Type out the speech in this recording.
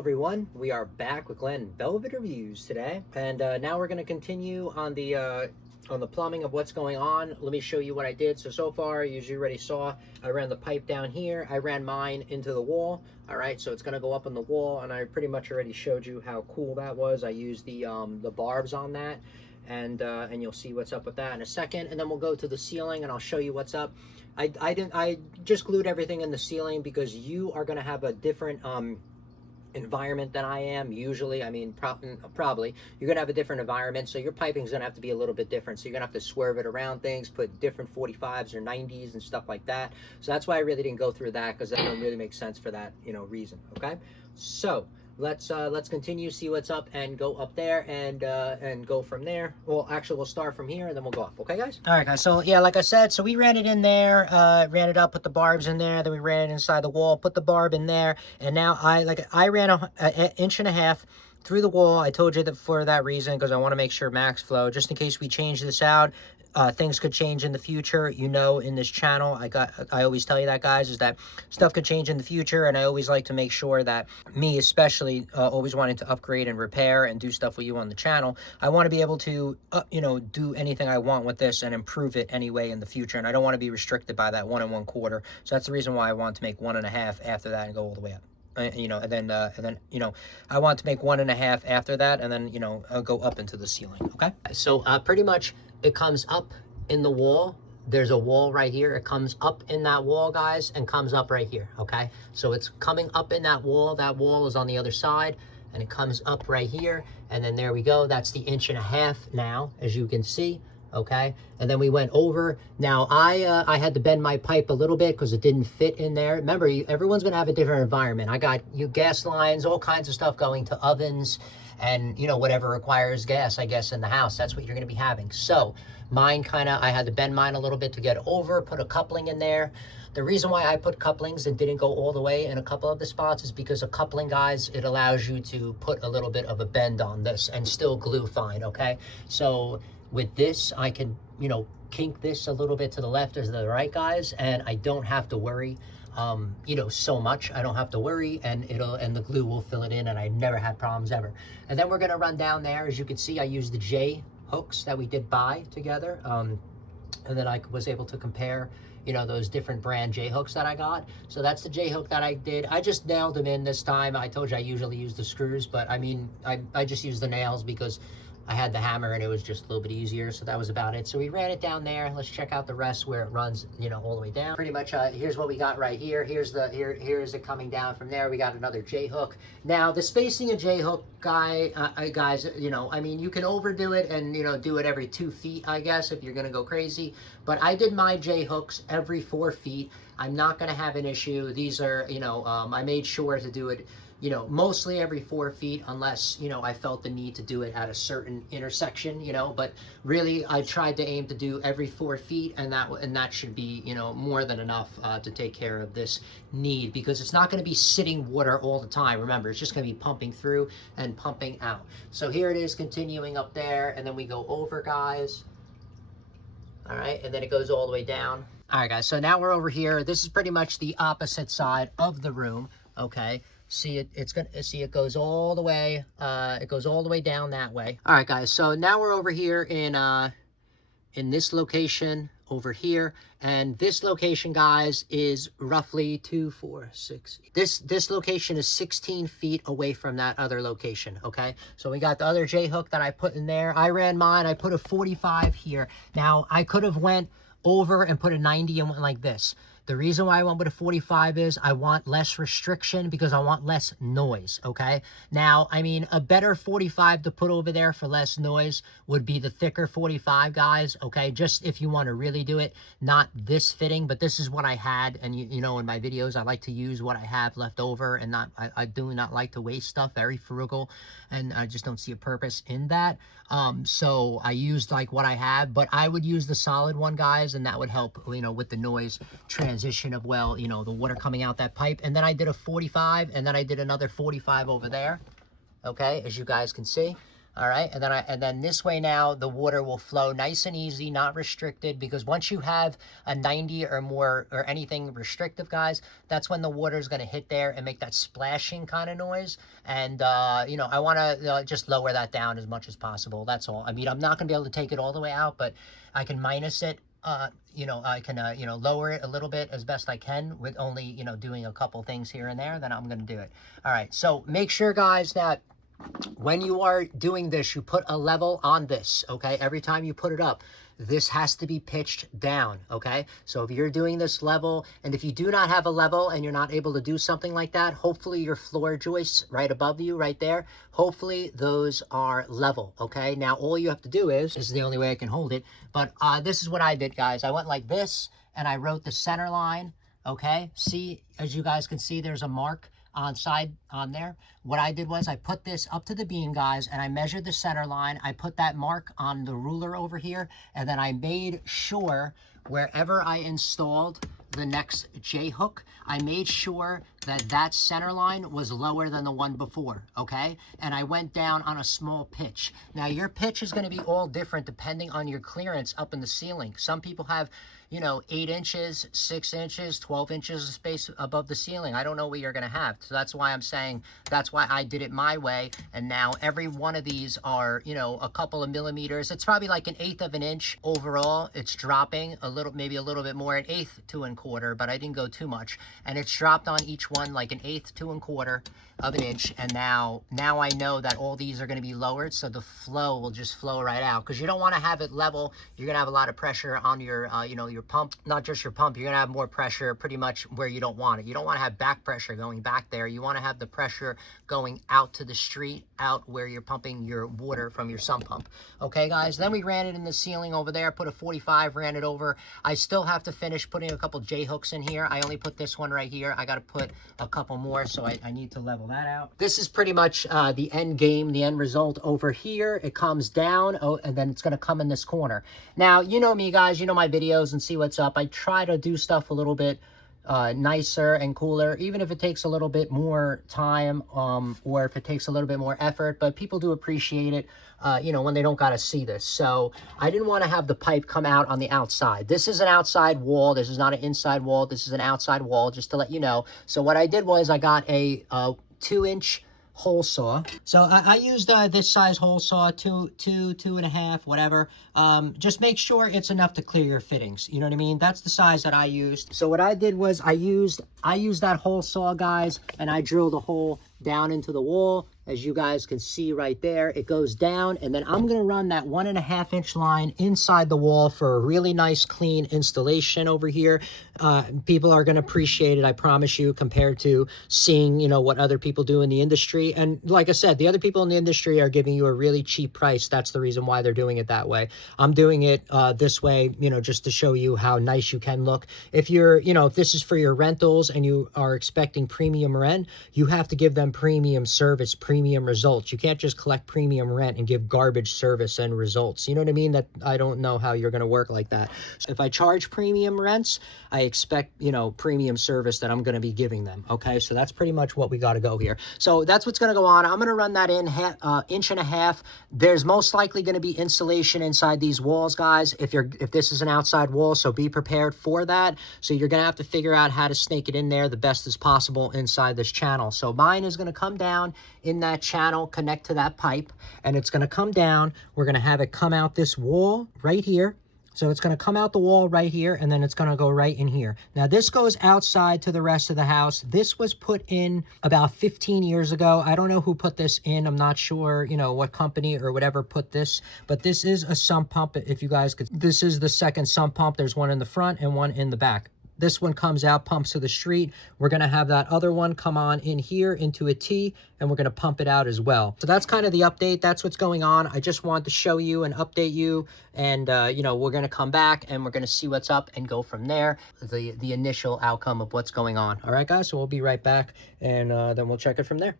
everyone, we are back with Glenn Velvet Reviews today, and now we're going to continue on the plumbing of what's going on. Let me show you what I did. So far, as you already saw, I ran the pipe down here. I ran mine into the wall. All right, so it's going to go up on the wall, and I pretty much already showed you how cool that was. I used the barbs on that, and you'll see what's up with that in a second. And then we'll go to the ceiling, and I'll show you what's up. I just glued everything in the ceiling because you are going to have a different environment than I am usually. I mean, probably you're gonna have a different environment, so your piping is gonna have to be a little bit different. So you're gonna have to swerve it around things, put different 45s or 90s and stuff like that. So that's why I really didn't go through that, because that don't really make sense for that, reason. Okay, so let's continue, see what's up, and go up there and go from there. Well, actually, we'll start from here and then we'll go up. Okay, guys? All right, guys. So yeah, like I said, so we ran it in there, ran it up, put the barbs in there, then we ran it inside the wall, put the barb in there, and now I ran an inch and a half through the wall. I told you that for that reason, because I want to make sure max flow, just in case we change this out. Things could change in the future, in this channel. I always tell you that, guys, is that stuff could change in the future, and I always like to make sure that me, especially, always wanting to upgrade and repair and do stuff with you on the channel, I want to be able to, do anything I want with this and improve it anyway in the future, and I don't want to be restricted by that 1 1/4. So that's the reason why I want to make 1 1/2 after that and go all the way up. And then I want to make 1 1/2 after that, and then I'll go up into the ceiling. Okay, so pretty much it comes up in the wall. There's a wall right here. It comes up in that wall, guys, and comes up right here. Okay, so it's coming up in that wall. That wall is on the other side, and it comes up right here, and then there we go. That's the 1 1/2 now, as you can see. Okay, and then we went over. Now I had to bend my pipe a little bit because it didn't fit in there. Remember, everyone's gonna have a different environment. I got gas lines, all kinds of stuff going to ovens, and whatever requires gas, I guess, in the house. That's what you're gonna be having. So mine I had to bend mine a little bit to get over, put a coupling in there. The reason why I put couplings and didn't go all the way in a couple of the spots is because a coupling, guys, it allows you to put a little bit of a bend on this and still glue fine. Okay, so with this, I can, kink this a little bit to the left or to the right, guys, and I don't have to worry, so much. I don't have to worry, and the glue will fill it in, and I never had problems ever. And then we're gonna run down there. As you can see, I used the J hooks that we did buy together, and then I was able to compare, those different brand J hooks that I got. So that's the J hook that I did. I just nailed them in this time. I told you I usually use the screws, but I mean, I just used the nails because I had the hammer and it was just a little bit easier. So that was about it. So we ran it down there. Let's check out the rest where it runs, all the way down. Pretty much, here's what we got right here. Here's it coming down from there. We got another J hook. Now the spacing of J hook, guys, I mean, you can overdo it and, do it every 2 feet, I guess, if you're going to go crazy. But I did my J hooks every 4 feet. I'm not going to have an issue. These are, I made sure to do it, mostly every 4 feet, unless, I felt the need to do it at a certain intersection, but really I tried to aim to do every 4 feet, and that should be, more than enough to take care of this need, because it's not going to be sitting water all the time. Remember, it's just going to be pumping through and pumping out. So here it is continuing up there, and then we go over, guys. All right, and then it goes all the way down. All right, guys, so now we're over here. This is pretty much the opposite side of the room. Okay, see it goes all the way, it goes all the way down that way. All right, guys, so now we're over here in this location over here, and this location, guys, is roughly 2, 4, 6. This location is 16 feet away from that other location. Okay, so we got the other J hook that I put in there. I ran mine. I put a 45 here. Now I could have went over and put a 90 and went like this. The reason why I went with a 45 is I want less restriction, because I want less noise, okay? Now, I mean, a better 45 to put over there for less noise would be the thicker 45, guys, okay? Just if you want to really do it, not this fitting, but this is what I had. And, in my videos, I like to use what I have left over, and I do not like to waste stuff, very frugal, and I just don't see a purpose in that. So I used like what I have, but I would use the solid one, guys, and that would help, with the noise transition of, the water coming out that pipe. And then I did a 45, and then I did another 45 over there. Okay, as you guys can see. All right, and then this way now the water will flow nice and easy, not restricted, because once you have a 90 or more or anything restrictive, guys, that's when the water is going to hit there and make that splashing kind of noise. And you know, I want to just lower that down as much as possible. That's all. I mean, I'm not going to be able to take it all the way out, but I can minus it. You know, I can you know, lower it a little bit as best I can with only, you know, doing a couple things here and there. Then I'm going to do it. All right, so make sure, guys, that when you are doing this, you put a level on this, okay? Every time you put it up, this has to be pitched down, okay? So if you're doing this level, and if you do not have a level and you're not able to do something like that, hopefully your floor joists right above you, right there, hopefully those are level, okay? Now, all you have to do is, this is the only way I can hold it, but this is what I did, guys. I went like this, and I wrote the center line, okay? See, as you guys can see, there's a mark on there. What I did was I put this up to the beam, guys, and I measured the center line. I put that mark on the ruler over here, and then I made sure wherever I installed the next J hook, I made sure that that center line was lower than the one before, okay? And I went down on a small pitch. Now, your pitch is going to be all different depending on your clearance up in the ceiling. Some people have, you know, 8 inches, 6 inches, 12 inches of space above the ceiling. I don't know what you're going to have. So that's why I'm saying, that's why I did it my way. And now every one of these are, you know, a couple of millimeters. It's probably like 1/8 of an inch overall. It's dropping a little, maybe a little bit more, 1/8 to 1/4, but I didn't go too much. And it's dropped on each one like 1/8 to 1/4 of an inch. And now I know that all these are going to be lowered, so the flow will just flow right out, because you don't want to have it level. You're going to have a lot of pressure on your, you know, your pump. Not just your pump, you're going to have more pressure pretty much where you don't want it. You don't want to have back pressure going back there. You want to have the pressure going out to the street, out where you're pumping your water from your sump pump. Okay, guys, then we ran it in the ceiling over there, put a 45, ran it over. I still have to finish putting a couple J hooks in here. I only put this one right here. I got to put a couple more, so I need to level that out. This is pretty much the end game, the end result over here. It comes down, and then it's going to come in this corner. Now, you know me, guys, you know my videos and see what's up. I try to do stuff a little bit nicer and cooler, even if it takes a little bit more time, or if it takes a little bit more effort, but people do appreciate it, you know, when they don't got to see this. So I didn't want to have the pipe come out on the outside. This is an outside wall. This is not an inside wall. This is an outside wall, just to let you know. So what I did was I got a 2-inch hole saw. So I used this size hole saw, 2.5, whatever. Just make sure it's enough to clear your fittings. You know what I mean? That's the size that I used. So what I did was I used that hole saw, guys, and I drilled a hole down into the wall. As you guys can see right there, it goes down, and then I'm going to run that 1.5-inch line inside the wall for a really nice clean installation over here. People are going to appreciate it, I promise you, compared to seeing, you know, what other people do in the industry. And like I said, the other people in the industry are giving you a really cheap price. That's the reason why they're doing it that way. I'm doing it this way, you know, just to show you how nice you can look. If you're, you know, if this is for your rentals and you are expecting premium rent, you have to give them premium service, premium results. You can't just collect premium rent and give garbage service and results. You know what I mean? That I don't know how you're going to work like that. So if I charge premium rents, I expect, you know, premium service that I'm going to be giving them. Okay, so that's pretty much what we got to go here. So that's what's going to go on. I'm going to run that in 1.5 inch. There's most likely going to be insulation inside these walls, guys, if this is an outside wall, so be prepared for that. So you're going to have to figure out how to snake it in there the best as possible inside this channel. So mine is going to come down in that channel, connect to that pipe, and it's going to come down. We're going to have it come out this wall right here. So it's going to come out the wall right here, and then it's going to go right in here. Now, this goes outside to the rest of the house. This was put in about 15 years ago. I don't know who put this in. I'm not sure, you know, what company or whatever put this, but this is a sump pump. If you guys could, this is the second sump pump. There's one in the front and one in the back. This one comes out, pumps to the street. We're going to have that other one come on in here into a T, and we're going to pump it out as well. So that's kind of the update. That's what's going on. I just wanted to show you and update you. And, you know, we're going to come back and we're going to see what's up and go from there. The initial outcome of what's going on. All right, guys, so we'll be right back, and then we'll check it from there.